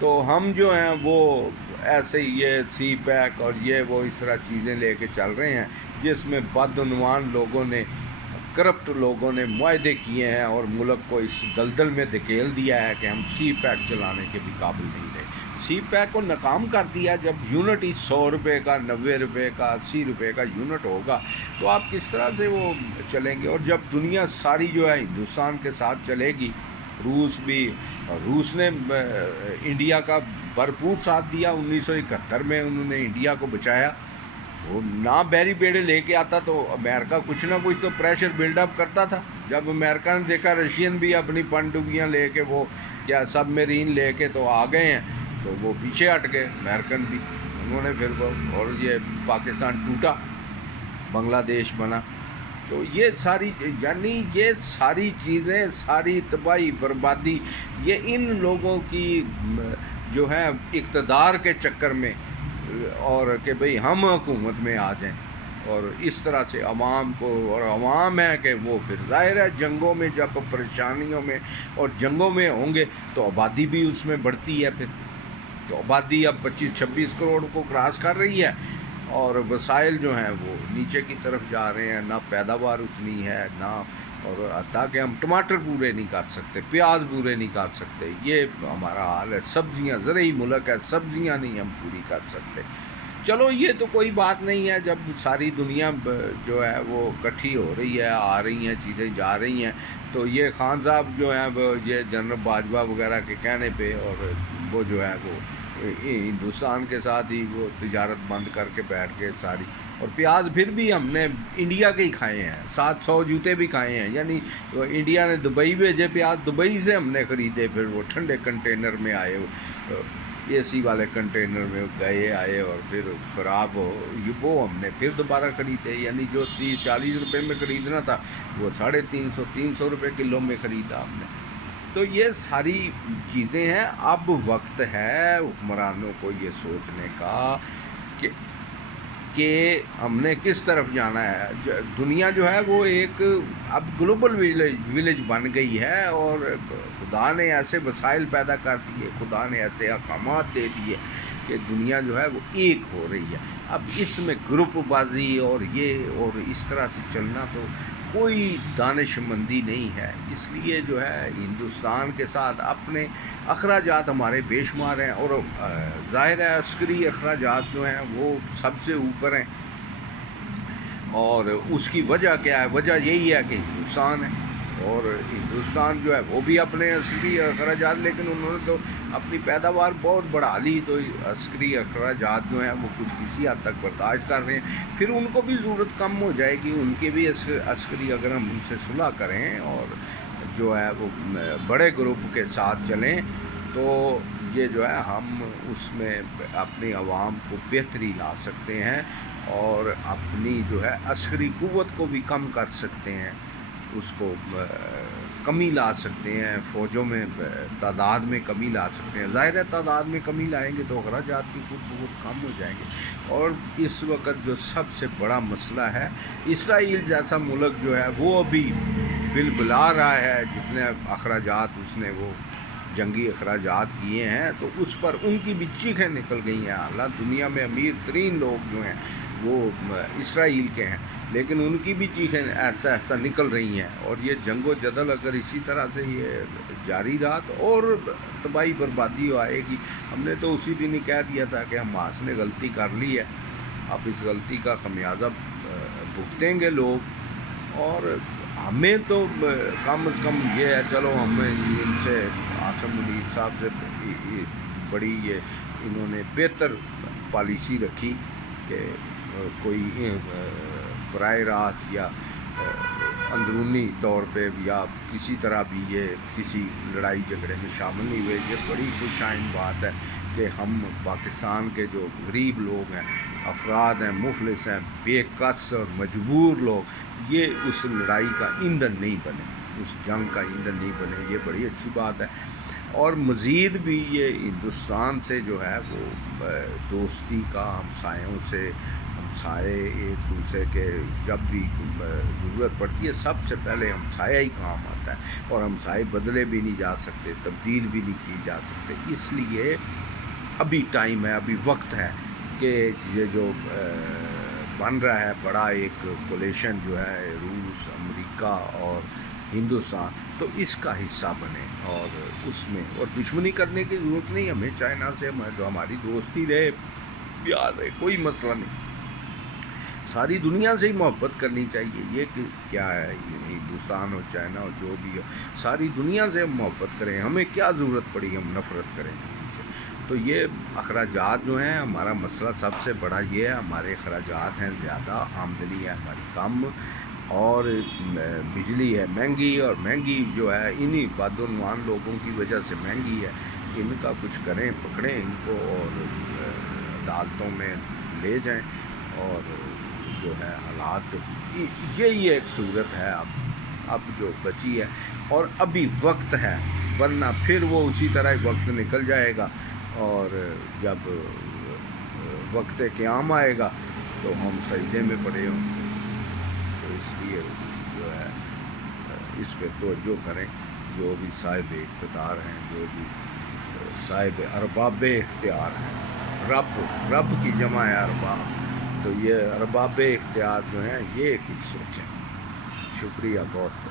تو ہم جو ہیں وہ ایسے ہی یہ سی پیک اور یہ وہ اس طرح چیزیں لے کے چل رہے ہیں، جس میں بدعنوان لوگوں نے، کرپٹ لوگوں نے معاہدے کیے ہیں اور ملک کو اس دلدل میں دھکیل دیا ہے کہ ہم سی پیک چلانے کے بھی قابل نہیں رہے۔ سی پیک کو ناکام کر دیا۔ جب یونٹ ہی 100 روپے کا، 90 روپے کا، 80 روپے کا یونٹ ہوگا تو آپ کس طرح سے وہ چلیں گے؟ اور جب دنیا ساری جو ہے ہندوستان کے ساتھ چلے گی، روس نے انڈیا کا بھرپور ساتھ دیا۔ 1971 میں انہوں نے انڈیا کو بچایا۔ وہ نہ بیری بیڑے لے کے آتا تو امریکہ کچھ نہ کچھ تو پریشر بلڈ اپ کرتا تھا۔ جب امریکہ نے دیکھا رشین بھی اپنی پنڈوبیاں لے کے، وہ کیا سب میرین لے کے تو آ گئے ہیں، تو وہ پیچھے ہٹ گئے امریکن بھی۔ انہوں نے پھر وہ، اور یہ پاکستان ٹوٹا، بنگلہ دیش بنا۔ تو یہ ساری، یعنی یہ ساری چیزیں، ساری تباہی بربادی، یہ ان لوگوں کی جو ہے اقتدار کے چکر میں، اور کہ بھئی ہم حکومت میں آ جائیں، اور اس طرح سے عوام کو، اور عوام ہے کہ وہ پھر ظاہر ہے جنگوں میں، جب پریشانیوں میں اور جنگوں میں ہوں گے تو آبادی بھی اس میں بڑھتی ہے۔ پھر تو آبادی اب 25-26 کروڑ کو کراس کر رہی ہے، اور وسائل جو ہیں وہ نیچے کی طرف جا رہے ہیں، نہ پیداوار اتنی ہے، نہ، اور حتیٰ کہ ہم ٹماٹر پورے نہیں کر سکتے، پیاز پورے نہیں کر سکتے۔ یہ ہمارا حال ہے۔ سبزیاں، زرعی ملک ہے، سبزیاں نہیں ہم پوری کر سکتے۔ چلو یہ تو کوئی بات نہیں ہے، جب ساری دنیا جو ہے وہ اکٹھی ہو رہی ہے، آ رہی ہیں چیزیں، جا رہی ہیں، تو یہ خان صاحب جو ہیں وہ یہ جنرل باجوہ وغیرہ کے کہنے پہ، اور وہ جو ہے وہ ہندوستان کے ساتھ ہی وہ تجارت بند کر کے بیٹھ کے ساری، اور پیاز پھر بھی ہم نے انڈیا کے ہی کھائے ہیں، 700 جوتے بھی کھائے ہیں۔ یعنی انڈیا نے دبئی بھیجے پیاز، دبئی سے ہم نے خریدے، پھر وہ ٹھنڈے کنٹینر میں آئے، اے سی والے کنٹینر میں گئے آئے، اور پھر خراب ہو، وہ ہم نے پھر دوبارہ خریدے۔ یعنی جو 30-40 روپے میں خریدنا تھا وہ 350 روپے کلو میں خریدا ہم نے۔ تو یہ ساری چیزیں ہیں۔ اب وقت ہے حکمرانوں کو یہ سوچنے کا کہ ہم نے کس طرف جانا ہے۔ دنیا جو ہے وہ ایک اب گلوبل ویلیج بن گئی ہے، اور خدا نے ایسے وسائل پیدا کر دیے، خدا نے ایسے احکامات دے دیے کہ دنیا جو ہے وہ ایک ہو رہی ہے۔ اب اس میں گروپ بازی اور یہ اور اس طرح سے چلنا تو کوئی دانش مندی نہیں ہے۔ اس لیے جو ہے ہندوستان کے ساتھ اپنے اخراجات ہمارے بے شمار ہیں، اور ظاہر ہے عسکری اخراجات جو ہیں وہ سب سے اوپر ہیں۔ اور اس کی وجہ کیا ہے؟ وجہ یہی ہے کہ ہندوستان ہے، اور ہندوستان جو ہے وہ بھی اپنے عسکری اخراجات، لیکن انہوں نے تو اپنی پیداوار بہت بڑھا لی، تو عسکری اخراجات جو ہیں وہ کچھ کسی حد تک برداشت کر رہے ہیں۔ پھر ان کو بھی ضرورت کم ہو جائے گی، ان کے بھی عسکری، اگر ہم ان سے صلح کریں اور جو ہے وہ بڑے گروپ کے ساتھ چلیں، تو یہ جو ہے ہم اس میں اپنی عوام کو بہتری لا سکتے ہیں، اور اپنی جو ہے عسکری قوت کو بھی کم کر سکتے ہیں، اس کو کمی لا سکتے ہیں، فوجوں میں تعداد میں کمی لا سکتے ہیں۔ ظاہر ہے تعداد میں کمی لائیں گے تو اخراجات بھی خود بہت کم ہو جائیں گے۔ اور اس وقت جو سب سے بڑا مسئلہ ہے، اسرائیل جیسا ملک جو ہے وہ ابھی بل بلا رہا ہے، جتنے اخراجات اس نے وہ جنگی اخراجات کیے ہیں، تو اس پر ان کی بھی چیخیں نکل گئی ہیں۔ حالانکہ دنیا میں امیر ترین لوگ جو ہیں وہ اسرائیل کے ہیں، لیکن ان کی بھی چیخیں ایسا نکل رہی ہیں۔ اور یہ جنگ و جدل اگر اسی طرح سے یہ جاری رہا تو اور تباہی بربادی آئے گی۔ ہم نے تو اسی دن ہی کہہ دیا تھا کہ ہماس نے غلطی کر لی ہے، اب اس غلطی کا خمیازہ بھگتیں گے لوگ۔ اور ہمیں تو کم از کم یہ ہے، چلو ہمیں ان سے، عاصم منیر صاحب سے بڑی یہ انہوں نے بہتر پالیسی رکھی کہ کوئی براہ راست یا اندرونی طور پہ یا کسی طرح بھی یہ کسی لڑائی جھگڑے میں شامل نہیں ہوئے۔ یہ بڑی خوش آئند بات ہے کہ ہم پاکستان کے جو غریب لوگ ہیں، افراد ہیں، مفلس ہیں، بے کس اور مجبور لوگ، یہ اس لڑائی کا ایندھن نہیں بنے، اس جنگ کا ایندھن نہیں بنے۔ یہ بڑی اچھی بات ہے۔ اور مزید بھی یہ ہندوستان سے جو ہے وہ دوستی کا، ہمسایوں سے ہمسائے ایک دوسرے کے جب بھی ضرورت پڑتی ہے سب سے پہلے ہمسایہ ہی کام آتا ہے، اور ہمسائے بدلے بھی نہیں جا سکتے، تبدیل بھی نہیں کی جا سکتے۔ اس لیے ابھی ٹائم ہے، ابھی وقت ہے کہ یہ جو بن رہا ہے بڑا ایک کولیشن جو ہے روس، امریکہ اور ہندوستان، تو اس کا حصہ بنے، اور اس میں اور دشمنی کرنے کی ضرورت نہیں ہمیں چائنا سے، جو ہماری دوستی رہے، پیار رہے، کوئی مسئلہ نہیں، ساری دنیا سے ہی محبت کرنی چاہیے۔ یہ کہ کیا ہے ہندوستان اور چائنا اور جو بھی ہو، ساری دنیا سے ہم محبت کریں، ہمیں کیا ضرورت پڑی ہم نفرت کریں کسی سے۔ تو یہ اخراجات جو ہیں، ہمارا مسئلہ سب سے بڑا یہ ہے، ہمارے اخراجات ہیں زیادہ، آمدنی ہے ہماری کم، اور بجلی ہے مہنگی، اور مہنگی جو ہے انہی بدعنوان لوگوں کی وجہ سے مہنگی ہے۔ ان کا کچھ کریں، پکڑیں ان کو اور عدالتوں میں لے جائیں، اور جو ہے حالات یہی ایک صورت ہے اب جو بچی ہے، اور ابھی وقت ہے، ورنہ پھر وہ اسی طرح وقت نکل جائے گا، اور جب وقت قیام آئے گا تو ہم سجدے میں پڑے ہوں گے۔ تو اس لیے جو ہے اس پہ توجہ کریں، جو بھی صاحب اقتدار ہیں، جو بھی صاحب ارباب اختیار ہیں، رب کی جمع ہے ارباب، تو یہ ارباب اختیار جو ہیں یہ کچھ سوچیں۔ شکریہ بہت۔